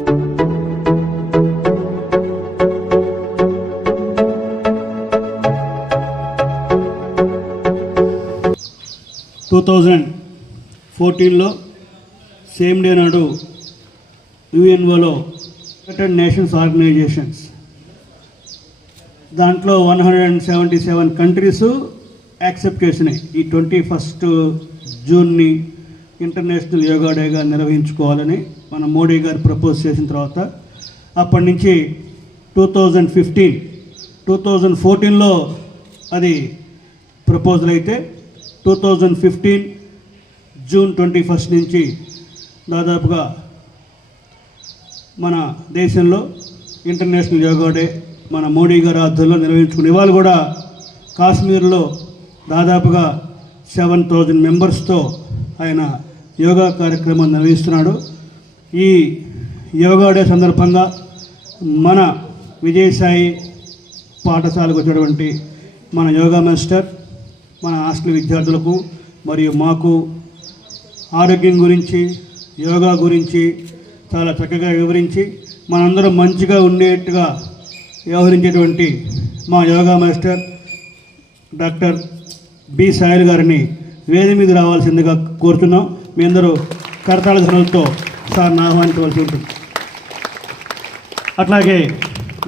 2014లో same day నాడు యుఎన్ఓలో United nations organisations దాంట్లో 177 countries accept చేసినాయి ఈ 21 జూన్ని ఇంటర్నేషనల్ యోగా డేగా నిర్వహించుకోవాలని మన మోడీ గారు ప్రపోజ్ చేసిన తర్వాత అప్పటి నుంచి 2014లో అది ప్రపోజల్ అయితే 2015 జూన్ 21 నుంచి దాదాపుగా మన దేశంలో ఇంటర్నేషనల్ యోగా డే మన మోడీ గారి ఆధ్వర్యంలో నిర్వహించుకునే ఇవాళ కూడా కాశ్మీర్లో దాదాపుగా 7,000 మెంబర్స్తో ఆయన యోగా కార్యక్రమం నిర్వహిస్తున్నాడు. ఈ యోగా డే సందర్భంగా మన విజయసాయి పాఠశాలకు వచ్చినటువంటి మన యోగా మాస్టర్ మన హాస్టల్ విద్యార్థులకు మరియు మాకు ఆరోగ్యం గురించి యోగా గురించి చాలా చక్కగా వివరించి మనందరం మంచిగా ఉండేట్టుగా వ్యవహరించేటువంటి మా యోగా మాస్టర్ డాక్టర్ బి సాయిల్ గారిని వేది మీద రావాల్సిందిగా కోరుతున్నాం. మీ అందరూ కరతాళ ధ్వనులతో సార్ని ఆహ్వానించవలసి ఉంటుంది. అట్లాగే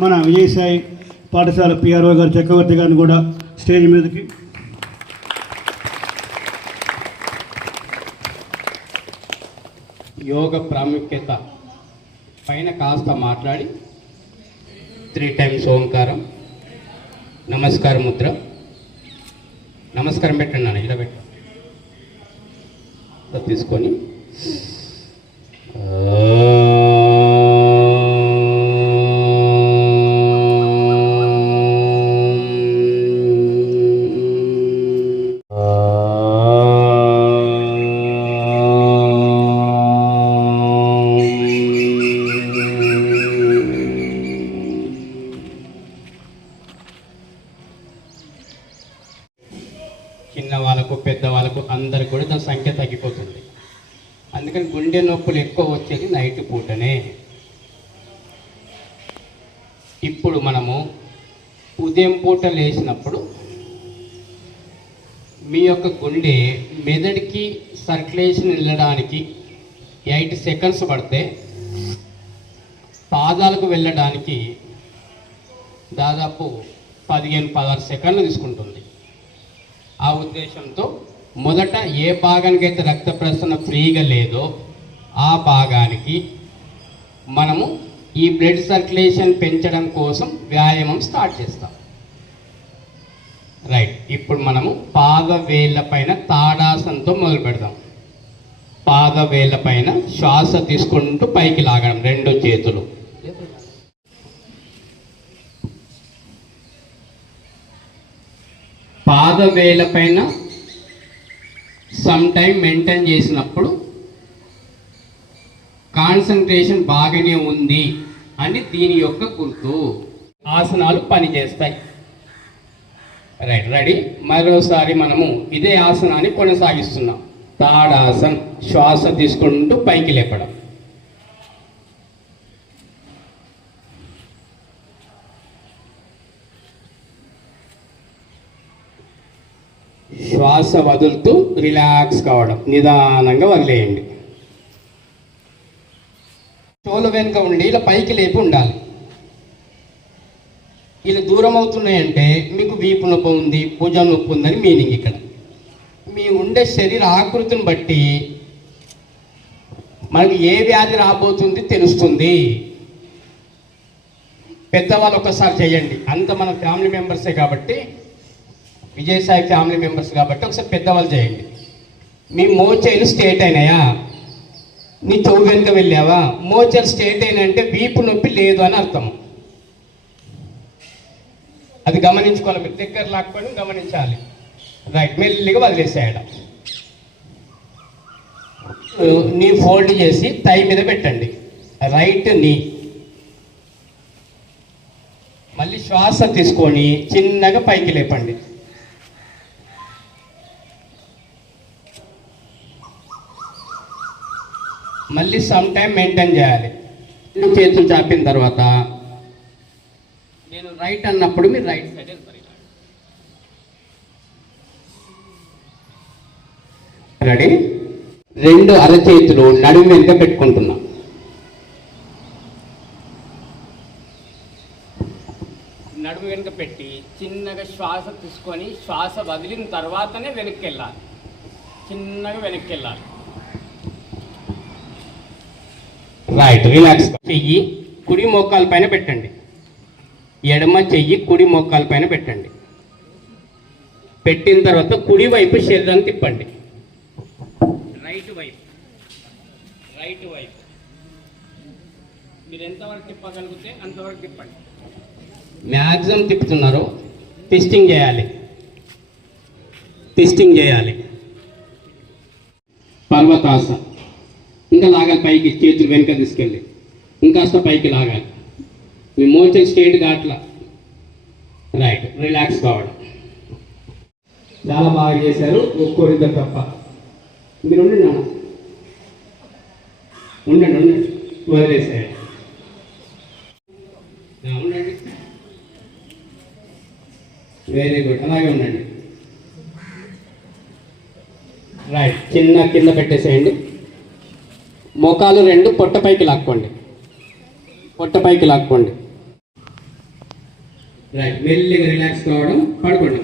మన విజయసాయి పాఠశాల పిఆర్ఓ గారు చక్రవర్తి గారిని కూడా స్టేజ్ మీదకి యోగ ప్రాముఖ్యత పైన కాస్త మాట్లాడి 3 times ఓంకారం, నమస్కార ముద్ర, నమస్కారం పెట్టండి నాన్న, ఇలా పెట్టండి తీసుకొని చిన్న వాళ్ళకు పెద్దవాళ్ళకు అందరికి కూడా దాని సంఖ్య తగ్గిపోతుంది. అందుకని గుండె నొప్పులు ఎక్కువ వచ్చేది నైట్ పూటనే. ఇప్పుడు మనము ఉదయం పూట లేచినప్పుడు మీ యొక్క గుండె మెదడుకి సర్క్యులేషన్ వెళ్ళడానికి 8 seconds పడితే పాదాలకు వెళ్ళడానికి దాదాపు 15-16 seconds తీసుకుంటుంది. ఆ ఉద్దేశంతో మొదట ఏ భాగానికి అయితే రక్త ప్రసరణ ఫ్రీగా లేదో ఆ భాగానికి మనము ఈ బ్లడ్ సర్క్యులేషన్ పెంచడం కోసం వ్యాయామం స్టార్ట్ చేస్తాం. రైట్, ఇప్పుడు మనము పాదవేళ్ల పైన తాడాసనంతో మొదలు పెడదాం. పాదవేళ్ల పైన శ్వాస తీసుకుంటూ పైకి లాగడం 2 చేతులు. పాదవేళ్ల పైన సమ్ టైం మెయింటైన్ చేసినప్పుడు కాన్సన్ట్రేషన్ బాగానే ఉంది అని దీని యొక్క గుర్తు. ఆసనాలు పనిచేస్తాయి. Right, ready. మరోసారి మనము ఇదే ఆసనాన్ని కొనసాగిస్తున్నాం. తాడాసన్, శ్వాస తీసుకుంటూ పైకి లేపడం. శ్వాస వదులుతూ రిలాక్స్ కావడం, నిదానంగా వదిలేయండి. చెవుల వెనుక ఉండి ఇలా పైకి లేపి ఉండాలి. ఇలా దూరం అవుతున్నాయంటే మీకు వీపు నొప్పి ఉంది, భుజం నొప్పి ఉందని మీనింగ్. ఇక్కడ మీ ఉండే శరీర ఆకృతిని బట్టి మనకి ఏ వ్యాధి రాబోతుంది తెలుస్తుంది. పెద్దవాళ్ళు ఒకసారి చేయండి, అంత మన ఫ్యామిలీ మెంబర్సే కాబట్టి, విజయసాయి ఫ్యామిలీ మెంబర్స్ కాబట్టి ఒకసారి పెద్దవాళ్ళు చేయండి. మీ మోచేలు స్ట్రేట్ అయినాయా? నీ చెవు వెనుక వెళ్ళావా? మోచేలు స్ట్రేట్ అయినాయంటే వీపు నొప్పి లేదు అని అర్థం. అది గమనించుకోవాలి. మీరు దగ్గర లాక్కొని గమనించాలి. రైట్, మెల్లిగా వదిలేసేయడం. నీ ఫోల్డ్ చేసి తై మీద పెట్టండి. రైట్ నీ. మళ్ళీ శ్వాస తీసుకొని చిన్నగా పైకి లేపండి. మళ్ళీ సమ్ టైం మెయింటైన్ చేయాలి. రెండు చేతులు చాపిన తర్వాత నేను రైట్ అన్నప్పుడు మీరు రైట్ సైడ్ వెళ్తారు. రెడీ? రెండు అరచేతులు నడుము వెనుక పెట్టుకుంటున్నా. నడుము వెనుక పెట్టి చిన్నగా శ్వాస తీసుకొని శ్వాస వదిలిన తర్వాతనే వెనక్కి వెళ్ళాలి. చిన్నగా వెనక్కి వెళ్ళాలి. రైట్. రిలాక్స్. చెయ్యి కుడి మోకాల పైన పెట్టండి. ఎడమ చెయ్యి కుడి మోకాల పైన పెట్టండి. పెట్టిన తర్వాత కుడి వైపు శరీరాన్ని తిప్పండి. రైట్ వైపు మీరు ఎంతవరకు తిప్పగలిగితే అంతవరకు తిప్పండి. మ్యాక్సిమం తిప్పుతున్నారు. ట్విస్టింగ్ చేయాలి. పర్వతాసన. ఇంకా లాగాలి పైకి, చేతులు వెనుక తీసుకెళ్ళి ఇంకాస్త పైకి లాగాలి. మీ మోషన్ స్ట్రేట్గా అట్లా. రైట్. రిలాక్స్ కావడం. చాలా బాగా చేశారు. ఒక్కోరిద్దరు తప్ప. మీరు ఉండండి వదిలేసేయండి. ఉండండి. Very good. అలాగే ఉండండి. రైట్. చిన్న కింద పెట్టేసేయండి. మోకాలు రెండు పొట్టపైకి లాక్కోండి. రైట్. మెల్లిగా రిలాక్స్ కావడం. పడుకోండి.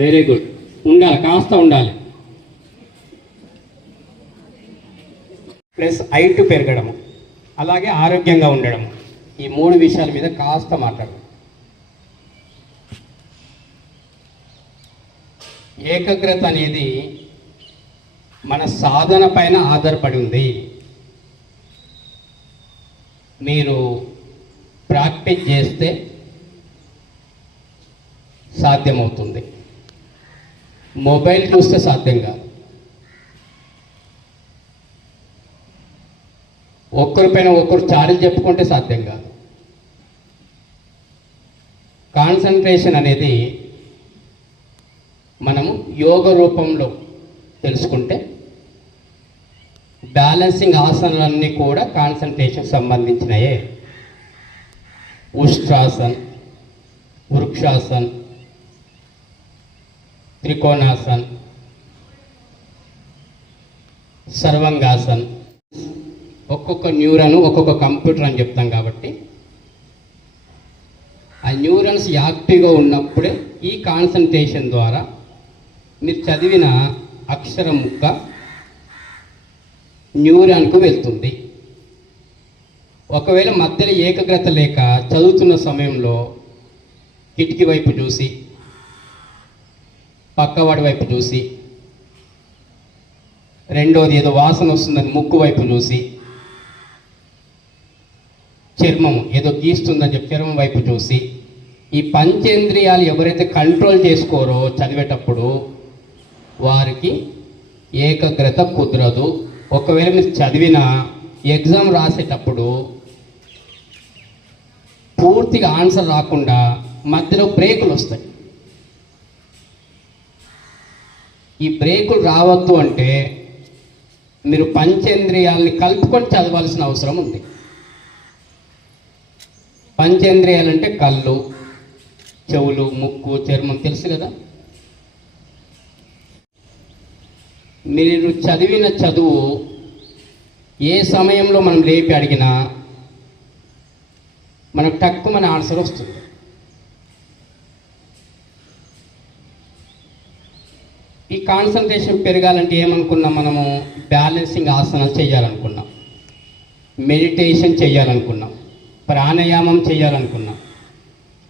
Very good. కాస్త ఉండాలి. ప్లస్ హైట్ పెరగడము, అలాగే ఆరోగ్యంగా ఉండడం. ఈ మూడు విషయాల మీద కాస్త మాట్లాడు. ఏకాగ్రత అనేది మన సాధన పైన ఆధారపడి ఉంది. మీరు ప్రాక్టీస్ చేస్తే సాధ్యమవుతుంది. మొబైల్ చూస్తే సాధ్యం కాదు. ఒక్కరిపైన ఒకరు చాడీలు చెప్పుకుంటే సాధ్యం కాదు. కాన్సన్ట్రేషన్ అనేది మనము యోగ రూపంలో తెలుసుకుంటే బ్యాలెన్సింగ్ ఆసనాలన్నీ కూడా కాన్సన్ట్రేషన్ సంబంధించినయే. ఉష్ట్రాసన్, వృక్షాసన్, త్రికోణాసన్, సర్వంగాసన్. ఒక్కొక్క న్యూరన్ ఒక్కొక్క కంప్యూటర్ అని చెప్తాం కాబట్టి ఆ న్యూరన్స్ యాక్టివ్గా ఉన్నప్పుడే ఈ కాన్సన్ట్రేషన్ ద్వారా మీరు చదివిన అక్షరం ముక్క న్యూరాన్కు వెళ్తుంది. ఒకవేళ మధ్యలో ఏకాగ్రత లేక చదువుతున్న సమయంలో కిటికీ వైపు చూసి, పక్కవాడి వైపు చూసి, రెండోది ఏదో వాసన వస్తుందని ముక్కు వైపు చూసి, చర్మం ఏదో గీస్తుందని చెప్పి చర్మం వైపు చూసి, ఈ పంచేంద్రియాలు ఎవరైతే కంట్రోల్ చేసుకోరో చదివేటప్పుడు వారికి ఏకాగ్రత కుదరదు. ఒకవేళ మీరు చదివిన ఎగ్జామ్ రాసేటప్పుడు పూర్తిగా ఆన్సర్ రాకుండా మధ్యలో బ్రేకులు వస్తాయి. ఈ బ్రేకులు రావద్దు అంటే మీరు పంచేంద్రియాలని కలుపుకొని చదవాల్సిన అవసరం ఉంది. పంచేంద్రియాలంటే కళ్ళు, చెవులు, ముక్కు, చర్మం తెలుసు కదా. మీరు చదివిన చదువు ఏ సమయంలో మనం లేపి అడిగినా మనకు తక్కువ ఆన్సర్ వస్తుంది. ఈ కాన్సన్ట్రేషన్ పెరగాలంటే ఏమనుకున్నాం మనము? బ్యాలెన్సింగ్ ఆసనాలు చేయాలనుకున్నాం, మెడిటేషన్ చేయాలనుకున్నాం, ప్రాణాయామం చేయాలనుకున్నాం,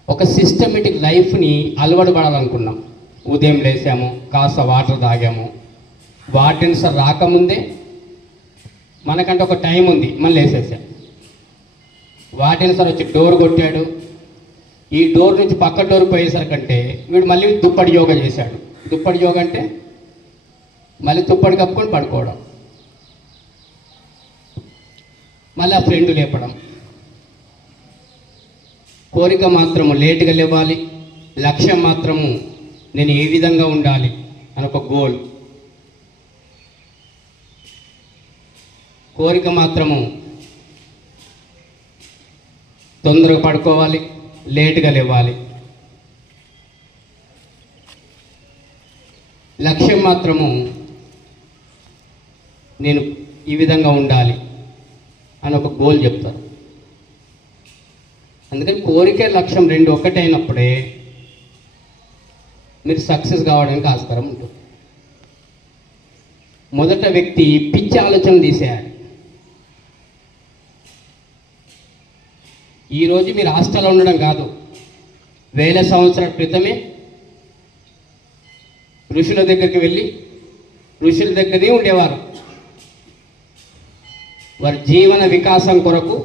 ఒక సిస్టమేటిక్ లైఫ్ని అలవాటు పడాలనుకున్నాం. ఉదయం లేసాము, కాస్త వాటర్ తాగాము, వాటిని సార్ రాకముందే మనకంటే ఒక టైం ఉంది, మళ్ళీ వేసేసాం. వాటిని సార్ వచ్చి డోర్ కొట్టాడు, ఈ డోర్ నుంచి పక్క డోర్ పోయేసరికంటే వీడు మళ్ళీ దుప్పటి యోగా చేశాడు. దుప్పటి యోగా అంటే మళ్ళీ దుప్పటి కప్పుకొని పడుకోవడం, మళ్ళీ ఆ ఫ్రెండ్ లేపడం. కోరిక మాత్రము లేటుగా లేవాలి, లక్ష్యం మాత్రము నేను ఏ విధంగా ఉండాలి అని ఒక గోల్. కోరిక మాత్రము తొందరగా పడుకోవాలి, లేటుగా లేవాలి. లక్ష్యం మాత్రము నేను ఈ విధంగా ఉండాలి అని ఒక గోల్ చెప్తారు. అందుకని కోరిక లక్ష్యం రెండు ఒక్కటైనప్పుడే మీరు సక్సెస్ కావడానికి ఆస్కారం ఉంటుంది. మొదట వ్యక్తి పిచ్చి ఆలోచన తీసేయాలి. ఈరోజు మీరు హాస్టల్లో ఉండడం కాదు, వేల సంవత్సరాల క్రితమే ఋషుల దగ్గరికి వెళ్ళి ఋషుల దగ్గరే ఉండేవారు. వారి జీవన వికాసం కొరకు,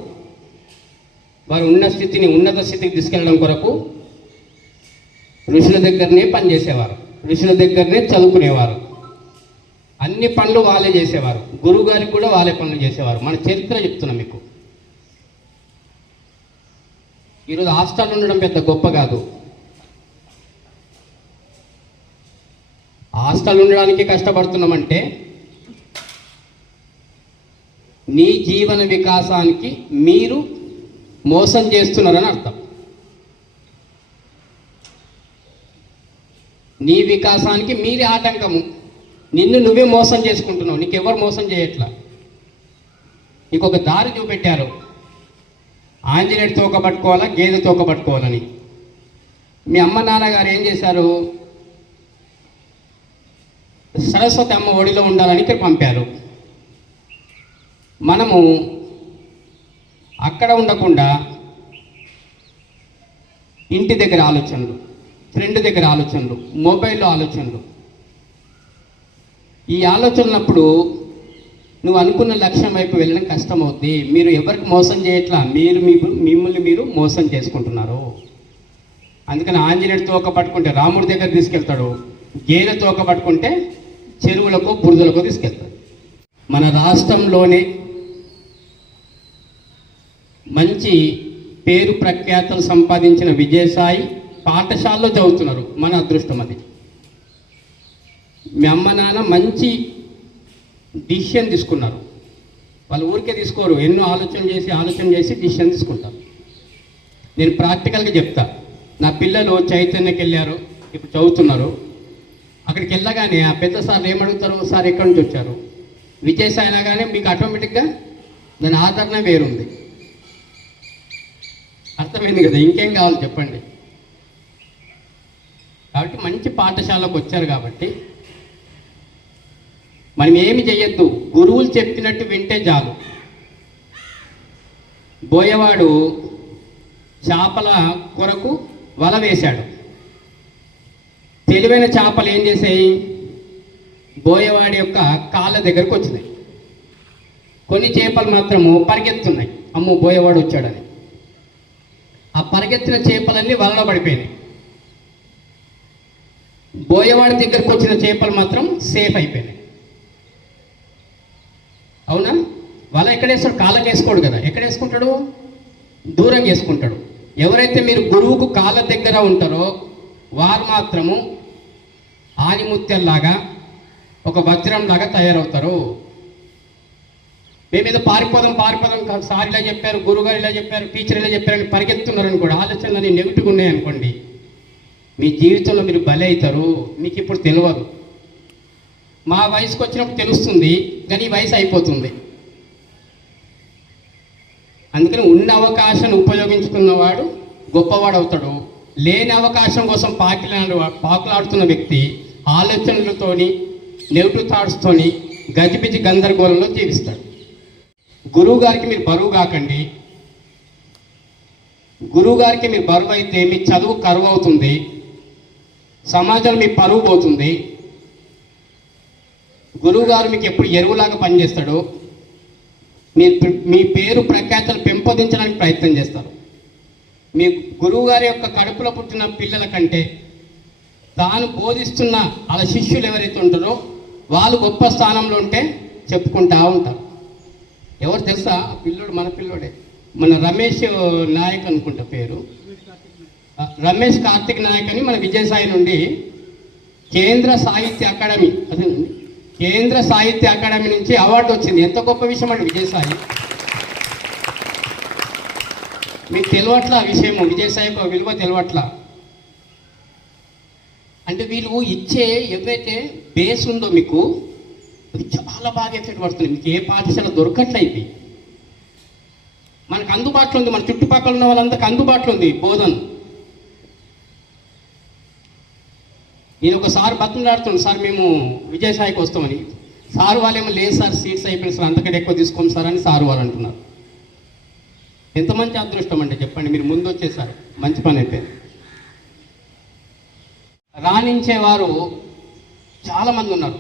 వారు ఉన్నత స్థితికి తీసుకెళ్ళడం కొరకు ఋషుల దగ్గరనే పనిచేసేవారు, ఋషుల దగ్గరనే చదువుకునేవారు. అన్ని పనులు వాళ్ళే చేసేవారు, గురువు గారికి కూడా వాళ్ళే పనులు చేసేవారు. మన చరిత్ర చెప్తున్నాం మీకు. ఈరోజు హాస్టల్ ఉండడం పెద్ద గొప్ప కాదు. హాస్టల్ ఉండడానికి కష్టపడుతున్నామంటే నీ జీవన వికాసానికి మీరు మోసం చేస్తున్నారని అర్థం. నీ వికాసానికి మీరే ఆటంకము. నిన్ను నువ్వే మోసం చేసుకుంటున్నావు, నీకెవరు మోసం చేయట్లా. నీకు ఒక దారి చూపెట్టారు, ఆంజనేయుడి తోక పట్టుకోవాలా, గేదె తోక పట్టుకోవాలని. మీ అమ్మ నాన్నగారు ఏం చేశారు? సరస్వతి అమ్మ ఒడిలో ఉండాలని ఇక్కడ పంపారు. మనము అక్కడ ఉండకుండా ఇంటి దగ్గర ఆలోచనలు, ఫ్రెండ్ దగ్గర ఆలోచనలు, మొబైల్లో ఆలోచనలు. ఈ ఆలోచనలప్పుడు నువ్వు అనుకున్న లక్ష్యం వైపు వెళ్ళడం కష్టమవుద్ది. మీరు ఎవరికి మోసం చేయట్లా, మిమ్మల్ని మీరు మోసం చేసుకుంటున్నారు. అందుకని ఆంజనేయుడి తోక పట్టుకుంటే రాముడి దగ్గర తీసుకెళ్తాడు, గేదె తోక పట్టుకుంటే చెరువులకు బురదలకు తీసుకెళ్తాడు. మన రాష్ట్రంలోనే మంచి పేరు ప్రఖ్యాతలు సంపాదించిన విజయసాయి పాఠశాలలో చదువుతున్నారు. మన అదృష్టం అది. మీ అమ్మ నాన్న మంచి డిసిషన్ తీసుకున్నారు. వాళ్ళు ఊరికే తీసుకోరు, ఎన్నో ఆలోచన చేసి డిసిషన్ తీసుకుంటారు. నేను ప్రాక్టికల్గా చెప్తా. నా పిల్లలు చైతన్యకి వెళ్ళారు, ఇప్పుడు చదువుతున్నారు. అక్కడికి వెళ్ళగానే ఆ పెద్ద సార్లు ఏమడుగుతారు? సార్ ఎక్కడి నుంచి వచ్చారు? విజయసాయి అనగానే మీకు ఆటోమేటిక్గా దాని ఆదరణ వేరుంది. అర్థమైంది కదా? ఇంకేం కావాలి చెప్పండి. కాబట్టి మంచి పాఠశాలకు వచ్చారు కాబట్టి మనం ఏమి చేయొద్దు, గురువులు చెప్పినట్టు వింటే చాలు. బోయవాడు చేపల కొరకు వల వేశాడు. తెలివైన చేపలు ఏం చేసాయి? బోయవాడి యొక్క కాళ్ళ దగ్గరకు వచ్చినాయి. కొన్ని చేపలు మాత్రము పరిగెత్తున్నాయి, అమ్మో బోయవాడు వచ్చాడని. ఆ పరిగెత్తిన చేపలన్నీ వలలో పడిపోయినాయి. బోయవాడి దగ్గరకు వచ్చిన చేపలు మాత్రం సేఫ్ అయిపోయినాయి. అవునా? వల ఎక్కడేస్తాడు? కాళ్ళకి వేసుకోడు కదా. ఎక్కడ వేసుకుంటాడు? దూరంగా వేసుకుంటాడు. ఎవరైతే మీరు గురువుకు కాళ్ళ దగ్గర ఉంటారో వారు మాత్రము ఆనిముత్యంలాగా, ఒక వజ్రంలాగా తయారవుతారు. మేమేదో పారిపోదాం సార్ ఇలా చెప్పారు, గురువుగారు ఇలా చెప్పారు, టీచర్ ఇలా చెప్పారని పరిగెత్తున్నారని కూడా ఆలోచనలు నెగిటివ్గా ఉన్నాయనుకోండి, మీ జీవితంలో మీరు బలి అవుతారు. మీకు ఇప్పుడు తెలియదు. మా వయసుకు వచ్చినప్పుడు తెలుస్తుంది, కానీ ఈ వయసు అయిపోతుంది. అందుకని ఉన్న అవకాశాన్ని ఉపయోగించుకున్నవాడు గొప్పవాడు అవుతాడు. లేని అవకాశం కోసం పాకులాడుతున్న వ్యక్తి ఆలోచనలతోని, నెగిటివ్ థాట్స్తోని గజిబిజి గందరగోళంలో జీవిస్తాడు. గురువు గారికి మీరు బరువు కాకండి. గురువు గారికి మీరు బరువు అయితే మీ చదువు కరువు అవుతుంది, సమాజంలో మీ పరువు పోతుంది. గురువు గారు మీకు ఎప్పుడు ఎరువులాగా పనిచేస్తాడు. మీ పేరు ప్రఖ్యాతలు పెంపొందించడానికి ప్రయత్నం చేస్తారు. మీ గురువు గారి యొక్క కడుపులో పుట్టిన పిల్లల కంటే తాను బోధిస్తున్న వాళ్ళ శిష్యులు ఎవరైతే ఉంటారో వాళ్ళు గొప్ప స్థానంలో ఉంటే చెప్పుకుంటా ఉంటారు. ఎవరు తెలుసా? పిల్లోడు, మన పిల్లోడే, మన రమేష్ నాయక్ అనుకుంటా పేరు. రమేష్ కార్తిక్ నాయక్ అని మన విజయసాయి నుండి కేంద్ర సాహిత్య అకాడమీ, అదేనండి, కేంద్ర సాహిత్య అకాడమీ నుంచి అవార్డు వచ్చింది. ఎంత గొప్ప విషయం అండి విజయసాయి. మీకు తెలియట్లా ఆ విషయము, విజయసాయికి ఒక విలువ తెలియట్లా. అంటే వీళ్ళు ఇచ్చే ఏదైతే బేస్ ఉందో మీకు అది చాలా బాగా ఎఫెక్ట్ పడుతుంది. మీకు ఏ పాఠశాల దొరకట్లయితే మనకు అందుబాటులో ఉంది, మన చుట్టుపక్కల ఉన్న వాళ్ళందరికీ అందుబాటులో ఉంది బోధన. నేను ఒకసారి బతులాడుతున్నాను, సార్ మేము విజయసాయికి వస్తామని. సార్ వాళ్ళేమో లేదు సార్, సీట్స్ అయిపోయింది సార్, అంతకంటే ఎక్కువ తీసుకోండి సార్ అని సార్ వాళ్ళు అంటున్నారు. ఎంత మంచి అదృష్టం అంటే చెప్పండి, మీరు ముందు వచ్చేసారు, మంచి పని అయిపోయింది. రాణించేవారు చాలామంది ఉన్నారు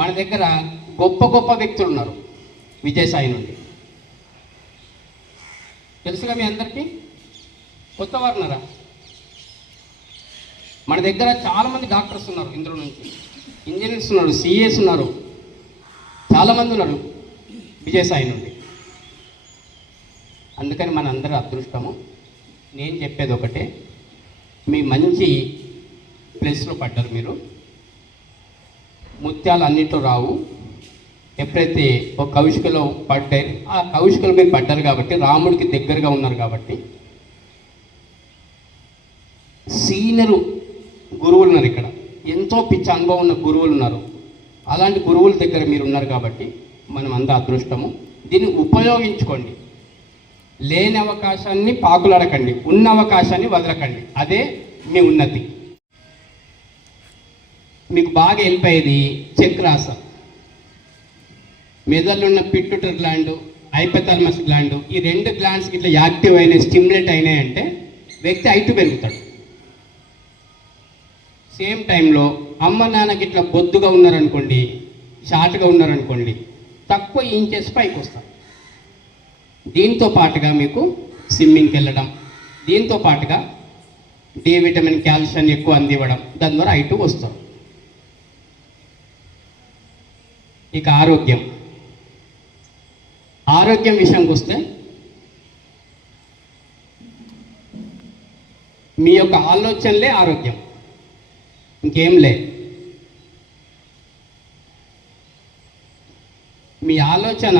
మన దగ్గర, గొప్ప గొప్ప వ్యక్తులు ఉన్నారు విజయసాయి నుండి. తెలుసుగా మీ అందరికీ, కొత్త వారు ఉన్నారా? మన దగ్గర చాలామంది డాక్టర్స్ ఉన్నారు, ఇందులో నుంచి ఇంజనీర్స్ ఉన్నారు, సిఏస్ ఉన్నారు, చాలామంది ఉన్నారు విజయసాయి నుండి. అందుకని మన అందరి అదృష్టము. నేను చెప్పేది ఒకటే, మీ మంచి ప్లేస్లో పడ్డారు మీరు. ముత్యాలు అన్నింటిలో రావు. ఎప్పుడైతే ఒక కౌశికలో పడ్డారు, ఆ కౌశికలో మీరు పడ్డారు కాబట్టి, రాముడికి దగ్గరగా ఉన్నారు కాబట్టి, సీనియరు గురువులు ఉన్నారు ఇక్కడ, ఎంతో పిచ్చి అనుభవం ఉన్న గురువులు ఉన్నారు. అలాంటి గురువుల దగ్గర మీరు ఉన్నారు కాబట్టి మనం అంత అదృష్టము. దీన్ని ఉపయోగించుకోండి. లేని అవకాశాన్ని పాకులాడకండి, ఉన్న అవకాశాన్ని వదలకండి. అదే మీ ఉన్నతి. మీకు బాగా వెళ్ళిపోయేది చక్రాసనం. మెదడులో ఉన్న పిట్యూటరీ గ్లాండ్, హైపోథాలమస్ గ్లాండ్, ఈ రెండు గ్లాండ్స్కి ఇట్లా యాక్టివ్ అయినాయి, స్టిమ్యులేట్ అయినాయంటే వ్యక్తి హైట్ పెరుగుతాడు. సేమ్ టైంలో అమ్మ నాన్నకి ఇట్లా బొద్దుగా ఉన్నారనుకోండి, షార్ట్గా ఉన్నారనుకోండి, తక్కువ ఇంచెస్ పైకి వస్తారు. దీంతో పాటుగా మీకు స్విమ్మింగ్కి వెళ్ళడం, దీంతో పాటుగా డి విటమిన్, కాల్షియం ఎక్కువ అందివ్వడం, దాని ద్వారా హైట్ వస్తారు. ఇక ఆరోగ్యం విషయానికి వస్తే, మీ యొక్క ఆలోచనలే ఆరోగ్యం, ఇంకేం లే. మీ ఆలోచన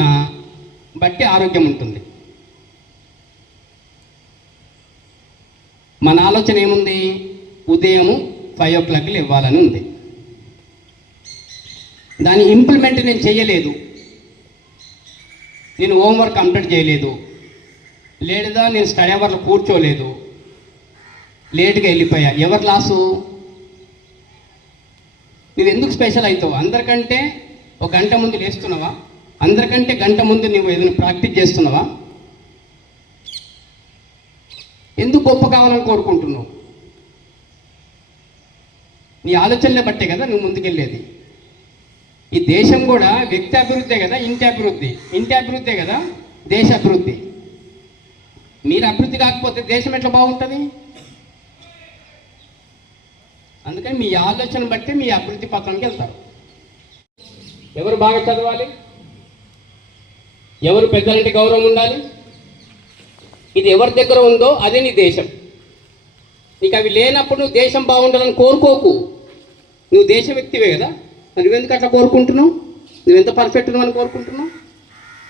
బట్టి ఆరోగ్యం ఉంటుంది. మన ఆలోచన ఏముంది? ఉదయము 5 o'clock ఇవ్వాలని ఉంది. దాని ఇంప్లిమెంట్ నేను చేయలేదు, నేను హోంవర్క్ కంప్లీట్ చేయలేదు, లేదా నేను స్టడీ అవర్లో కూర్చోలేదు, లేట్గా వెళ్ళిపోయా, ఎవరు లాసు? నువ్వు ఎందుకు స్పెషల్ అవుతావు? అందరికంటే ఒక గంట ముందు లేస్తున్నావా? అందరికంటే గంట ముందు నువ్వు ఏదైనా ప్రాక్టీస్ చేస్తున్నావా? ఎందుకు గొప్ప కావాలని కోరుకుంటున్నావు? నీ ఆలోచనలే బట్టే కదా నువ్వు ముందుకెళ్ళేది. ఈ దేశం కూడా వ్యక్తి అభివృద్ధే కదా ఇంటి అభివృద్ధి, ఇంటి అభివృద్ధే కదా దేశ అభివృద్ధి. మీరు అభివృద్ధి కాకపోతే దేశం ఎట్లా బాగుంటుంది? అందుకని మీ ఆలోచన బట్టి మీ అభివృద్ధి పత్రానికి వెళ్తారు. ఎవరు బాగా చదవాలి, ఎవరు పెద్దలంటే గౌరవం ఉండాలి, ఇది ఎవరి దగ్గర ఉందో అదే నీ దేశం. నీకు అవి లేనప్పుడు నువ్వు దేశం బాగుండాలని కోరుకోకు. నువ్వు దేశ వ్యక్తివే కదా, నువ్వెందుకు అట్లా కోరుకుంటున్నావు? నువ్వెంత పర్ఫెక్ట్ నువ్వు కోరుకుంటున్నావు?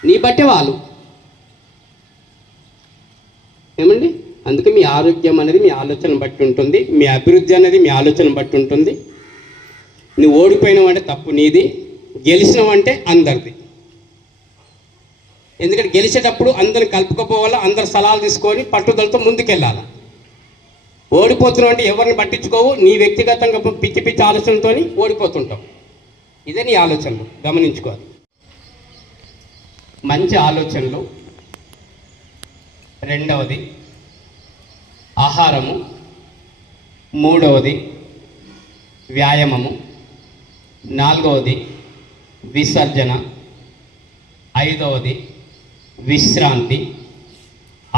నీ బట్టే వాళ్ళు ఏమండి. అందుకే మీ ఆరోగ్యం అనేది మీ ఆలోచన బట్టి ఉంటుంది, మీ అభివృద్ధి అనేది మీ ఆలోచన బట్టి ఉంటుంది. నువ్వు ఓడిపోయినావంటే తప్పు నీది, గెలిచినావంటే అందరిది. ఎందుకంటే గెలిచేటప్పుడు అందరిని కలుపుకోపోవాలా, అందరు సలహాలు తీసుకొని పట్టుదలతో ముందుకెళ్ళాలి. ఓడిపోతున్నావు అంటే ఎవరిని పట్టించుకోవు, నీ వ్యక్తిగతంగా పిచ్చి పిచ్చి ఆలోచనలతో ఓడిపోతుంటావు. ఇదే నీ ఆలోచనలు, గమనించుకోవాలి. మంచి ఆలోచనలు. రెండవది ఆహారము, మూడవది వ్యాయామము, నాలుగవది విసర్జన, ఐదవది విశ్రాంతి,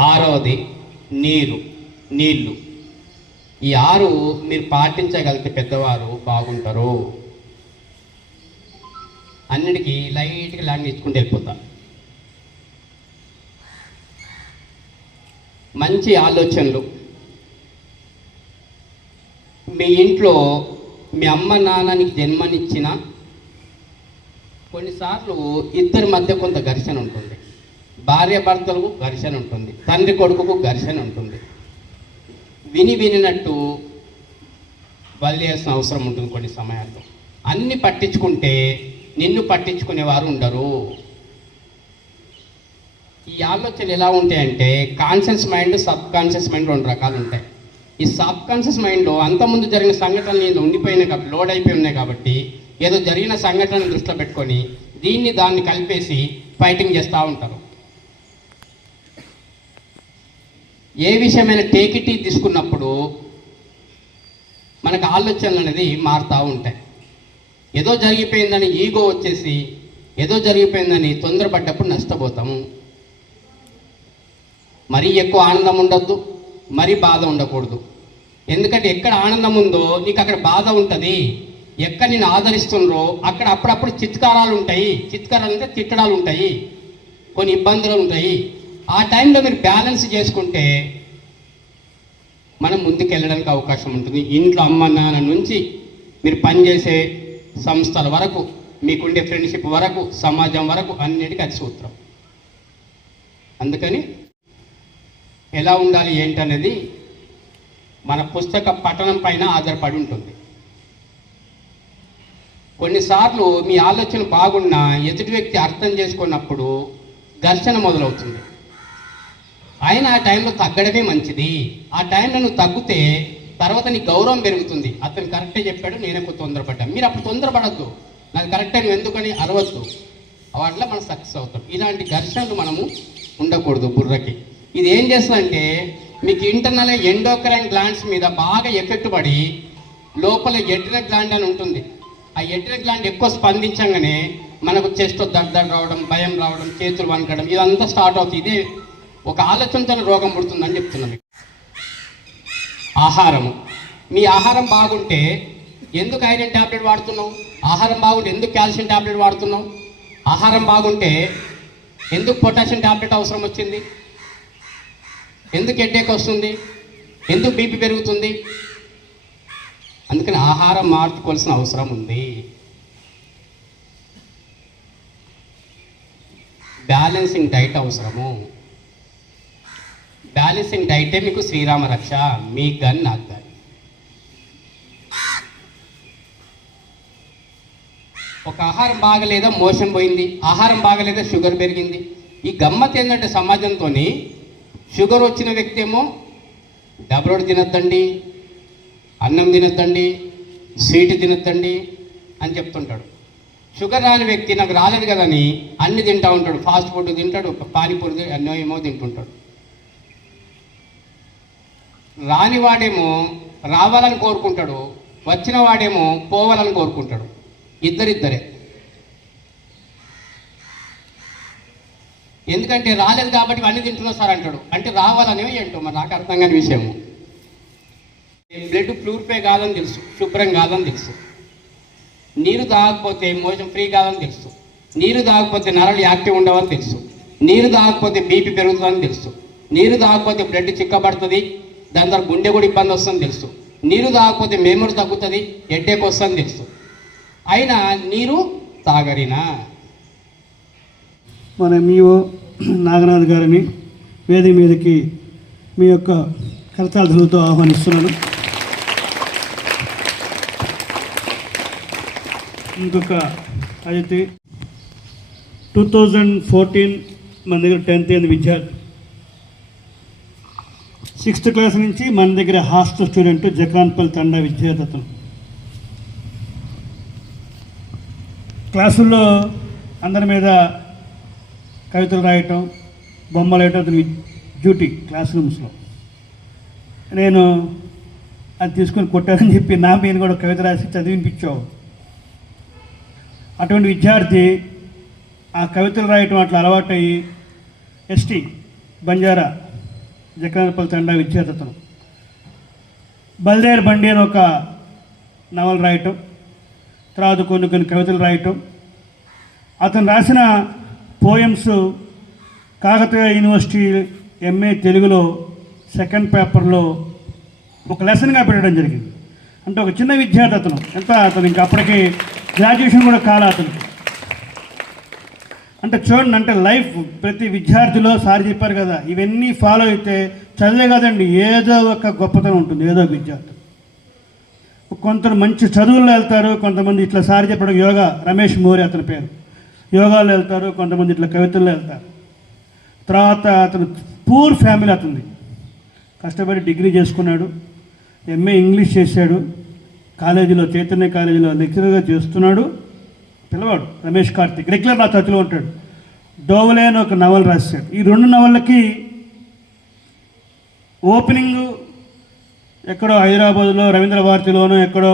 ఆరవది నీళ్ళు. ఈ 6 మీరు పాటించగలిగితే పెద్దవారు బాగుంటారు. అన్నిటికీ లైట్గా లాంగ్ ఇచ్చుకుంటూ వెళ్ళిపోతారు. మంచి ఆలోచనలు, మీ ఇంట్లో మీ అమ్మ నాన్ననికి జన్మనిచ్చిన కొన్నిసార్లు ఇద్దరి మధ్య కొంత ఘర్షణ ఉంటుంది, భార్య భర్తలకు ఘర్షణ ఉంటుంది, తండ్రి కొడుకుకు ఘర్షణ ఉంటుంది. వినినట్టు వదిలేయాల్సిన అవసరం ఉంటుంది కొన్ని సమయాల్లో. అన్ని పట్టించుకుంటే నిన్ను పట్టించుకునేవారు ఉండరు. ఈ ఆలోచనలు ఎలా ఉంటాయంటే conscious mind, sub conscious mind 2 రకాలు ఉంటాయి. ఈ సబ్ కాన్షియస్ మైండ్లో అంతకుముందు జరిగిన సంఘటనలు నేను ఉండిపోయినాయి కాబట్టి, లోడ్ అయిపోయి ఉన్నాయి కాబట్టి, ఏదో జరిగిన సంఘటనను దృష్టిలో పెట్టుకొని దాన్ని కలిపేసి ఫైటింగ్ చేస్తూ ఉంటారు. ఏ విషయమైనా టేకిటీ తీసుకున్నప్పుడు మనకు ఆలోచనలు అనేది మారుతూ ఉంటాయి. ఏదో జరిగిపోయిందని ఈగో వచ్చేసి ఏదో జరిగిపోయిందని తొందరపడ్డప్పుడు నష్టపోతాము. మరీ ఎక్కువ ఆనందం ఉండొద్దు, మరీ బాధ ఉండకూడదు. ఎందుకంటే ఎక్కడ ఆనందం ఉందో నీకు అక్కడ బాధ ఉంటుంది. ఎక్కడ నేను ఆదరిస్తుండ్రో అక్కడ అప్పుడప్పుడు చిత్కారాలు ఉంటాయి. చిత్కారాలు అంటే తిట్టడాలు ఉంటాయి, కొన్ని ఇబ్బందులు ఉంటాయి. ఆ టైంలో మీరు బ్యాలెన్స్ చేసుకుంటే మనం ముందుకు వెళ్ళడానికి అవకాశం ఉంటుంది. ఇంట్లో అమ్మ నాన్న నుంచి మీరు పనిచేసే సంస్థల వరకు, మీకుండే ఫ్రెండ్షిప్ వరకు, సమాజం వరకు అన్నిటికీ అది సూత్రం. అందుకని ఎలా ఉండాలి ఏంటనేది మన పుస్తక పఠనం పైన ఆధారపడి ఉంటుంది. కొన్నిసార్లు మీ ఆలోచన బాగున్నా ఎదుటి వ్యక్తి అర్థం చేసుకున్నప్పుడు ఘర్షణ మొదలవుతుంది. ఆయన ఆ టైంలో తగ్గడమే మంచిది. ఆ టైంలో నువ్వు తగ్గితే తర్వాత నీ గౌరవం పెరుగుతుంది. అతను కరెక్టే చెప్పాడు, నేను ఎక్కువ తొందరపడ్డా. మీరు అప్పుడు తొందరపడద్దు, నాకు కరెక్టే నువ్వు ఎందుకని అరవద్దు. వాటిలో మనం సక్సెస్ అవుతాం. ఇలాంటి ఘర్షణలు మనము ఉండకూడదు బుర్రకి. ఇది ఏం చేస్తుందంటే మీకు ఇంటర్నల్గా ఎండోక్రైన్ గ్లాండ్స్ మీద బాగా ఎఫెక్ట్ పడి లోపల ఎడ్రినల్ గ్లాండ్ అని ఉంటుంది. ఆ ఎడ్రినల్ గ్లాండ్ ఎక్కువ స్పందించగానే మనకు చెస్ట్ దర్దర్ రావడం, భయం రావడం, చేతులు వణకడం, ఇదంతా స్టార్ట్ అవుతుంది. ఇదే ఒక ఆలోచనతో రోగం పుడుతుందని చెప్తున్నాను మీకు. ఆహారము, మీ ఆహారం బాగుంటే ఎందుకు ఐరన్ ట్యాబ్లెట్ వాడుతున్నావు? ఆహారం బాగుంటే ఎందుకు కాల్షియం ట్యాబ్లెట్ వాడుతున్నావు? ఆహారం బాగుంటే ఎందుకు పొటాషియం ట్యాబ్లెట్ అవసరం వచ్చింది? ఎందుకు హెడేక్ వస్తుంది? ఎందుకు బీపీ పెరుగుతుంది? అందుకని ఆహారం మార్చుకోవాల్సిన అవసరం ఉంది. బ్యాలెన్సింగ్ డైట్ అవసరము. బ్యాలెన్సింగ్ డైటే మీకు శ్రీరామ రక్ష, మీ గన్ నాకు గన్. ఒక ఆహారం బాగలేదా మోషన్ పోయింది, ఆహారం బాగలేదా షుగర్ పెరిగింది. ఈ గమ్మత్ ఏంటంటే సమాజంతో షుగర్ వచ్చిన వ్యక్తి ఏమో డబరోడ్ తినొద్దండి, అన్నం తినొద్దండి, స్వీట్ తినొద్దండి అని చెప్తుంటాడు. షుగర్ రాని వ్యక్తి నాకు రాలేదు కదని అన్ని తింటూ ఉంటాడు. ఫాస్ట్ ఫుడ్ తింటాడు, పానీపూరి అన్నో ఏమో తింటుంటాడు. రానివాడేమో రావాలని కోరుకుంటాడు, వచ్చిన వాడేమో పోవాలని కోరుకుంటాడు. ఇద్దరిద్దరే. ఎందుకంటే రాలేదు కాబట్టి ఇవన్నీ తింటున్నా సార్ అంటాడు. అంటే రావాలనేవి ఏంటో మరి నాకు అర్థం కాని విషయము. బ్లడ్ ప్యూరిఫై కాదని తెలుసు, శుభ్రం కాదని తెలుసు. నీరు తాగకపోతే మోషన్ ఫ్రీ కాదని తెలుసు. నీరు తాగకపోతే నరాలు యాక్టివ్ ఉండవని తెలుసు. నీరు తాగకపోతే బీపీ పెరుగుతుందని తెలుసు. నీరు తాగకపోతే బ్లడ్ చిక్కబడుతుంది, దాని ద్వారా గుండె కూడా ఇబ్బంది వస్తుందని తెలుసు. నీరు తాగకపోతే మెమరీ తగ్గుతుంది, హెడేక్ వస్తుందని తెలుసు. అయినా నీరు తాగరినా. మన మీఓ నాగనాథ్ గారిని వేదిక మీదకి మీ యొక్క కరతాళధ్వనులతో ఆహ్వానిస్తున్నాను. ఇంకొక అతిథి 2014 మన దగ్గర 10th విద్యార్థి, 6th క్లాస్ నుంచి మన దగ్గర హాస్టల్ స్టూడెంట్, జక్రాన్పల్లి తండా విద్యార్థి. అతను క్లాసుల్లో అందరి మీద కవితలు రాయటం, బొమ్మలు వేయటం అతని డ్యూటీ క్లాస్ రూమ్స్లో. నేను అది తీసుకొని కొట్టానని చెప్పి నా మీద కూడా కవిత రాసి చదివినిపించావు. అటువంటి విద్యార్థి ఆ కవితలు రాయటం అట్లా అలవాటయ్యి ఎస్టీ బంజారా జక్రాన్పల్లి తండా విద్యార్థి. అతను బల్దేర్ బండి అని ఒక నవల రాయటం, తర్వాత కొన్ని కవితలు రాయటం. అతను రాసిన పోయమ్స్ కాకతీయ యూనివర్సిటీ ఎంఏ తెలుగులో 2nd పేపర్లో ఒక లెసన్గా పెట్టడం జరిగింది. అంటే ఒక చిన్న విద్యార్థి అతను ఇంకా అప్పటికి గ్రాడ్యుయేషన్ కూడా కాలే అతనికి. అంటే చూడండి, అంటే లైఫ్ ప్రతి విద్యార్థిలో సార్ చెప్పారు కదా, ఇవన్నీ ఫాలో అయితే చదివే కదండి, ఏదో ఒక గొప్పతనం ఉంటుంది ఏదో విద్యార్థి. కొందరు మంచి చదువుల్లో వెళ్తారు, కొంతమంది ఇట్లా సార్ చెప్పడం యోగా, రమేష్ మోరి అతని పేరు, యోగాలో వెళ్తారు, కొంతమంది ఇట్లా కవితల్లో వెళ్తారు. తర్వాత అతను పూర్ ఫ్యామిలీ అతనిది, కష్టపడి డిగ్రీ చేసుకున్నాడు, ఎంఏ ఇంగ్లీష్ చేశాడు, కాలేజీలో చైతన్య కాలేజీలో లెక్చరర్గా చేస్తున్నాడు. పిల్లవాడు రమేష్ కార్తిక్ రెగ్యులర్ నా టచ్లో ఉంటాడు. డోవలే అని ఒక నవల రాశాడు. ఈ 2 నవలకి ఓపెనింగ్ ఎక్కడో హైదరాబాద్లో రవీంద్ర భారతిలోనో ఎక్కడో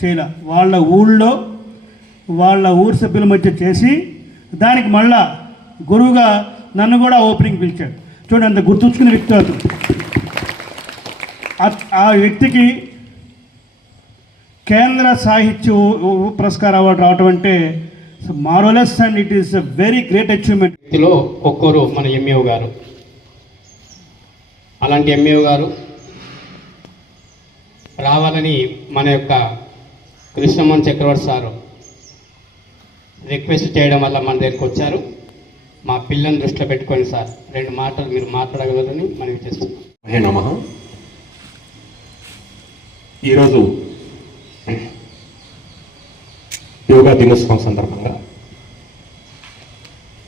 చేయలే, వాళ్ళ ఊళ్ళో వాళ్ళ ఊరు సభ్యుల మధ్య చేసి దానికి మళ్ళా గురువుగా నన్ను కూడా ఓపెనింగ్ పిలిచాడు. చూడండి, అంత గుర్తుంచుకునే వ్యక్తి అతను. ఆ వ్యక్తికి కేంద్ర సాహిత్య పురస్కార అవార్డు రావటం అంటే marvellous and it is a very great achievement. వ్యక్తిలో ఒక్కరు మన ఎంఏఓ గారు. అలాంటి ఎంఏఓ గారు రావాలని మన యొక్క కృష్ణమోహన్ చక్రవర్తి సారు రిక్వెస్ట్ చేయడం వల్ల మన దగ్గరికి వచ్చారు. మా పిల్లని దృష్టిలో పెట్టుకొని సార్ 2 మాటలు మీరు మాట్లాడగలరని మనవి చేస్తున్నాం. హే నమః. ఈరోజు యోగా దినోత్సవం సందర్భంగా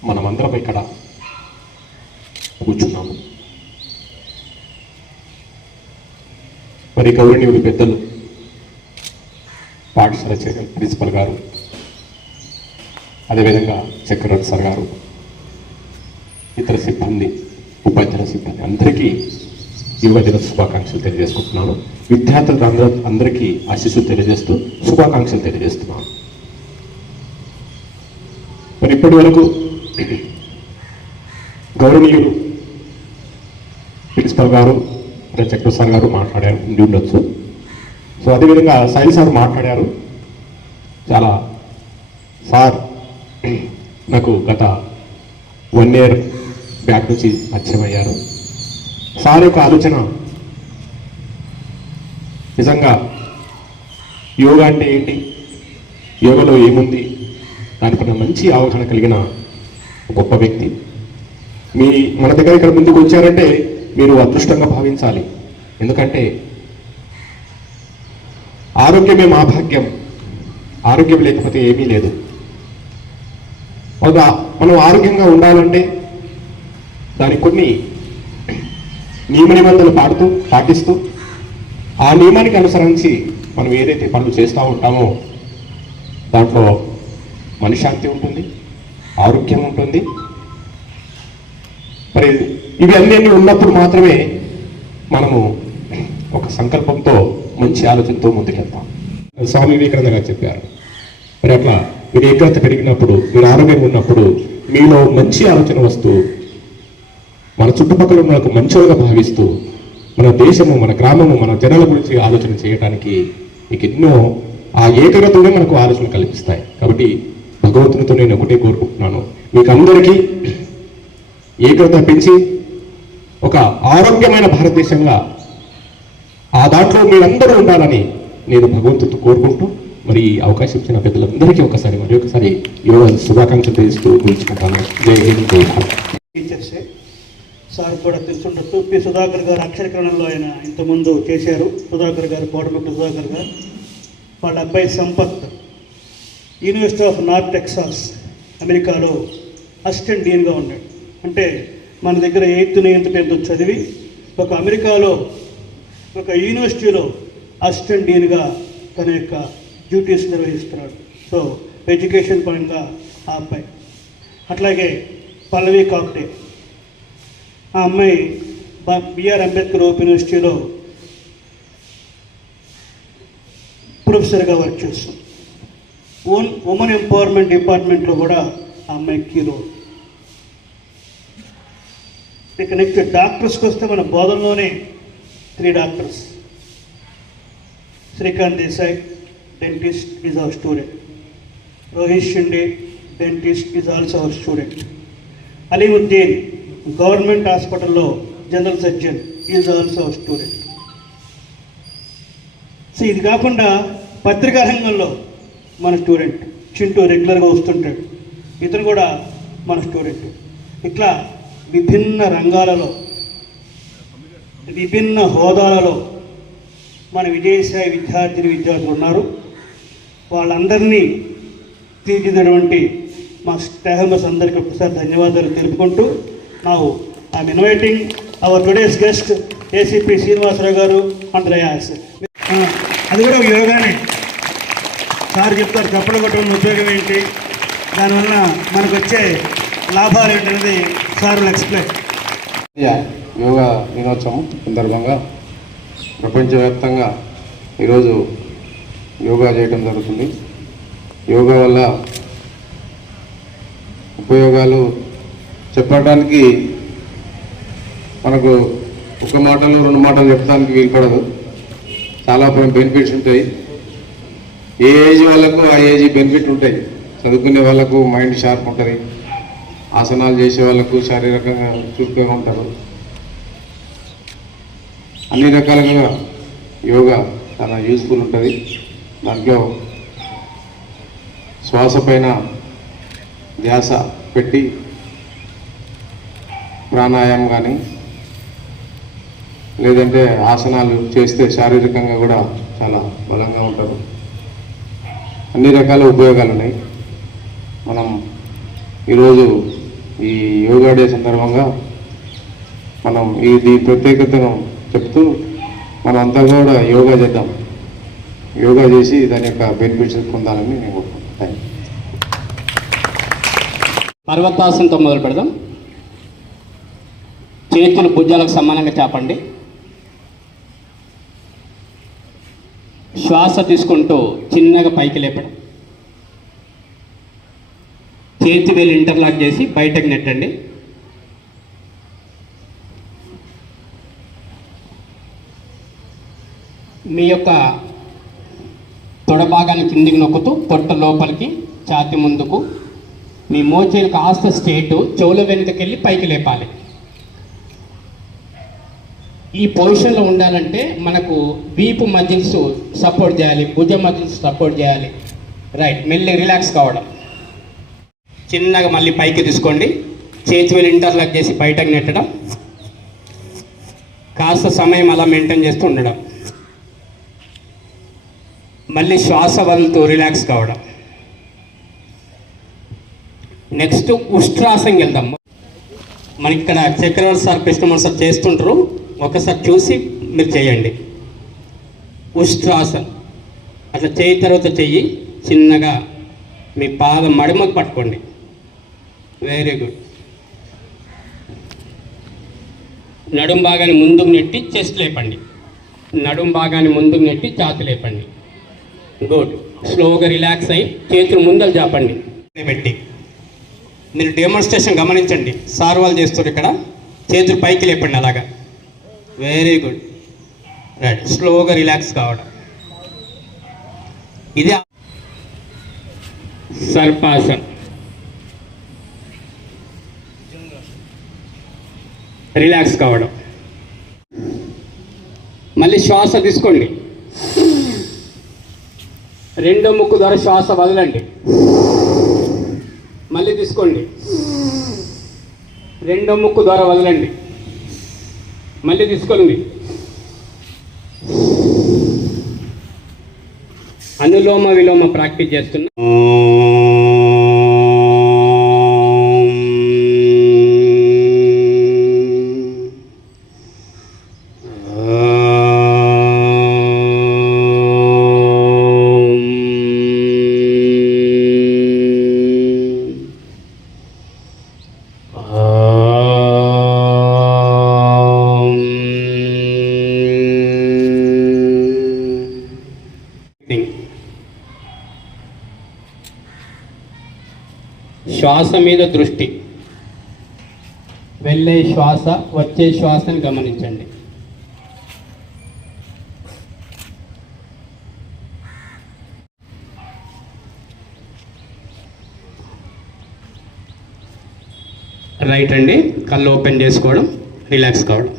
మనమందరం ఇక్కడ కూర్చున్నాము. మరి గౌరవనీయులు పెద్దలు పాఠశాల ప్రిన్సిపల్ గారు, అదేవిధంగా చక్రవర్తి సార్ గారు, ఇతర సిబ్బంది, ఉపాధ్యాయుల సిబ్బంది అందరికీ యోగా దిన శుభాకాంక్షలు తెలియజేసుకుంటున్నాను. విద్యార్థులకు అందరికీ ఆశీస్సులు తెలియజేస్తూ శుభాకాంక్షలు తెలియజేస్తున్నాను. మరి ఇప్పటి వరకు గౌరవనీయులు ప్రిన్సిపల్ గారు, చక్రవర్తి సార్ గారు మాట్లాడారు, ఉండి ఉండొచ్చు. సో అదేవిధంగా శైలి సార్ మాట్లాడారు. చాలా సార్ నాకు గత 1 year బ్యాక్ నుంచి పరిచయం అయ్యారు. సార్ యొక్క ఆలోచన నిజంగా యోగా అంటే ఏంటి, యోగాలో ఏముంది, దానిపైన మంచి అవగాహన కలిగిన గొప్ప వ్యక్తి. మన దగ్గర ఇక్కడ ముందుకు వచ్చారంటే మీరు అదృష్టంగా భావించాలి. ఎందుకంటే ఆరోగ్యమే మా భాగ్యం, ఆరోగ్యం లేకపోతే ఏమీ లేదు. మనం ఆరోగ్యంగా ఉండాలంటే దానికి కొన్ని నియమ నిబంధనలు పాటిస్తూ ఆ నియమానికి అనుసరించి మనం ఏదైతే పనులు చేస్తూ ఉంటామో దాంట్లో మనశ్శాంతి ఉంటుంది, ఆరోగ్యం ఉంటుంది. మరి ఇవి అన్నీ ఉన్నప్పుడు మాత్రమే మనము ఒక సంకల్పంతో మంచి ఆలోచనతో ముందుకెళ్తాం. స్వామి వివేకానంద గారు చెప్పారు, మరి అట్లా మీరు ఏకాగ్రత పెరిగినప్పుడు, మీరు ఆరోగ్యంగా ఉన్నప్పుడు మీలో మంచి ఆలోచన వస్తూ మన చుట్టుపక్కల మనకు మంచిగా భావిస్తూ మన దేశము, మన గ్రామము, మన జనాల గురించి ఆలోచన చేయడానికి మీకు ఎన్నో ఆ ఏకాగ్రతనే మనకు ఆలోచన కల్పిస్తాయి. కాబట్టి భగవంతునితో నేను ఒకటే కోరుకుంటున్నాను, మీకు అందరికీ ఏకాగ్రత పెంచి ఒక ఆరోగ్యమైన భారతదేశంగా ఆ దాంట్లో మీరందరూ ఉండాలని నేను భగవంతుడితో కోరుకుంటూ, మరి ఈ అవకాశం ఇచ్చిన పెద్దలందరికీ మరి ఒకసారి యోగా శుభాకాంక్షలు తెలుస్తూ గురించుకుంటాను. జై హింద్, జై భారత్. టీచర్సే సార్ కూడా తెలుసుండొచ్చు. పి సుధాకర్ గారు అక్షరకరణంలో ఆయన ఇంతకుముందు చేశారు. సుధాకర్ గారు, కోటమిట్ల సుధాకర్ గారు, వాళ్ళ అబ్బాయి Sampath university of north Texas అమెరికాలో అసిస్టెంట్ డీన్గా ఉన్నాడు. అంటే మన దగ్గర 8th 9th 10th చదివి ఒక అమెరికాలో ఒక యూనివర్సిటీలో అసిస్టెంట్ డీన్గా తన యొక్క డ్యూటీస్ నిర్వహిస్తున్నాడు. సో ఎడ్యుకేషన్ పరంగా ఆ అబ్బాయి. అట్లాగే పల్లవి కాప్టే, ఆ అమ్మాయి బిఆర్ అంబేద్కర్ ఓపెన్ యూనివర్సిటీలో ప్రొఫెసర్గా వర్క్ చేస్తుంది. ఉమెన్ ఎంపవర్మెంట్ డిపార్ట్మెంట్లో కూడా ఆ అమ్మాయి కీ రోల్. ఇక నెక్స్ట్ డాక్టర్స్కి వస్తే మన బోధనలోనే 3 doctors. Srikanth Desai, dentist, is our student. Rohit Shinde, dentist, is also our student. Alimuddin, government హాస్పిటల్లో general surgeon, is also our student. ఇది కాకుండా పత్రికా రంగంలో మన స్టూడెంట్ చింటూ రెగ్యులర్గా వస్తుంటాడు, ఇతను కూడా మన స్టూడెంట్. ఇట్లా విభిన్న రంగాలలో విభిన్న హోదాలలో మన విజయసాయి విద్యార్థులు ఉన్నారు. వాళ్ళందరినీ తీర్చిదిద్దినటువంటి మా స్టాఫ్ మెంబర్స్ అందరికీ ఒకసారి ధన్యవాదాలు తెలుపుకుంటూ, now I'm inviting our today's guest ACP Srinivasarao గారు అండ్ రయాస్. అది కూడా ఒక యోగానే. సార్ చెప్తారు చప్పలు కొట్టడం ఉపయోగం ఏంటి, దానివల్ల మనకు వచ్చే లాభాలు ఏంటనేది సార్ ఎక్స్ప్లెయిన్. యోగా దినోత్సవం సందర్భంగా ప్రపంచవ్యాప్తంగా ఈరోజు యోగా చేయడం జరుగుతుంది. యోగా వల్ల ఉపయోగాలు చెప్పడానికి మనకు ఒక మాటలు రెండు మాటలు చెప్పడానికి వీలుపడదు. చాలా బెనిఫిట్స్ ఉంటాయి. ఏ ఏజ్ వాళ్ళకు ఆ ఏజ్ బెనిఫిట్ ఉంటాయి. చదువుకునే వాళ్ళకు మైండ్ షార్ప్ ఉంటుంది, ఆసనాలు చేసే వాళ్ళకు శారీరకంగా చురుకుగా ఉంటారు. అన్ని రకాలుగా యోగా చాలా యూస్ఫుల్ ఉంటుంది. దాంట్లో శ్వాస పైన ధ్యాస పెట్టి ప్రాణాయామం కానీ లేదంటే ఆసనాలు చేస్తే శారీరకంగా కూడా చాలా బలంగా ఉంటారు. అన్ని రకాల ఉపయోగాలు ఉన్నాయి. మనం ఈరోజు ఈ యోగా డే సందర్భంగా మనం ఈ ప్రత్యేకతను చెప్తూ మనం అంతా కూడా యోగా చేద్దాం. యోగా చేసి దాని యొక్క బెనిఫిట్స్ పొందాలని నేను కోరుకుంటున్నాను. పర్వతాసనంతో మొదలు పెడదాం. చేతులు భుజాలకు సమానంగా చాపండి. శ్వాస తీసుకుంటూ చిన్నగా పైకి లేపడం. చేతి వేలు ఇంటర్లాక్ చేసి బయటకు నెట్టండి. మీ యొక్క తొడ భాగాన్ని కిందికి నొక్కుతూ పొట్ట లోపలికి, ఛాతి ముందుకు, మీ మోచేలు కాస్త స్ట్రేటు, చెవుల వెనుకకెళ్ళి పైకి లేపాలి. ఈ పొజిషన్లో ఉండాలంటే మనకు వీపు మజిల్స్ సపోర్ట్ చేయాలి, భుజ మజిల్స్ సపోర్ట్ చేయాలి. రైట్, మెల్లి రిలాక్స్ కావడం. చిన్నగా మళ్ళీ పైకి తీసుకోండి. చేతి వేలు ఇంటర్లాక్ చేసి బయటకు నెట్టడం. కాస్త సమయం అలా మెయింటైన్ చేస్తూ ఉండడం. మళ్ళీ శ్వాస వదులుతూ రిలాక్స్ కావడం. నెక్స్ట్ ఉష్ట్రాసనకి వెళ్దాం. మనకి ఇక్కడ చక్రవర్తి సార్, కృష్ణమూర్తి సార్ చేస్తుంటారు, ఒకసారి చూసి మీరు చేయండి. ఉష్ట్రాసన్ అట్లా చేయి తర్వాత చెయ్యి చిన్నగా మీ పాదం మడిమకు పట్టుకోండి. Very good. నడుం భాగాన్ని ముందుకు నెట్టి చెస్ట్ లేపండి. నడుం భాగాన్ని ముందుకు నెట్టి ఛాతి లేపండి. గుడ్. స్లోగా రిలాక్స్ అయ్యి చేతులు ముందలు చాపండి పెట్టి. మీరు డెమోన్స్ట్రేషన్ గమనించండి. సార్ వాళ్ళు చేస్తారు ఇక్కడ. చేతులు పైకి లేపండి అలాగా. Very good. రైట్. స్లోగా రిలాక్స్ కావడం. ఇది సర్పాసన్. రిలాక్స్ కావడం. మళ్ళీ శ్వాస తీసుకోండి. రెండో ముక్కు ద్వారా శ్వాస వదలండి. మళ్ళీ తీసుకోండి. రెండో ముక్కు ద్వారా వదలండి. మళ్ళీ తీసుకోండి. అనులోమ విలోమ ప్రాక్టీస్ చేస్తున్నా. శ్వాస మీద దృష్టి. వెళ్ళే శ్వాస, వచ్చే శ్వాసని గమనించండి. రైట్ అండి. కళ్ళు ఓపెన్ చేసుకోవడం, రిలాక్స్ కావడం.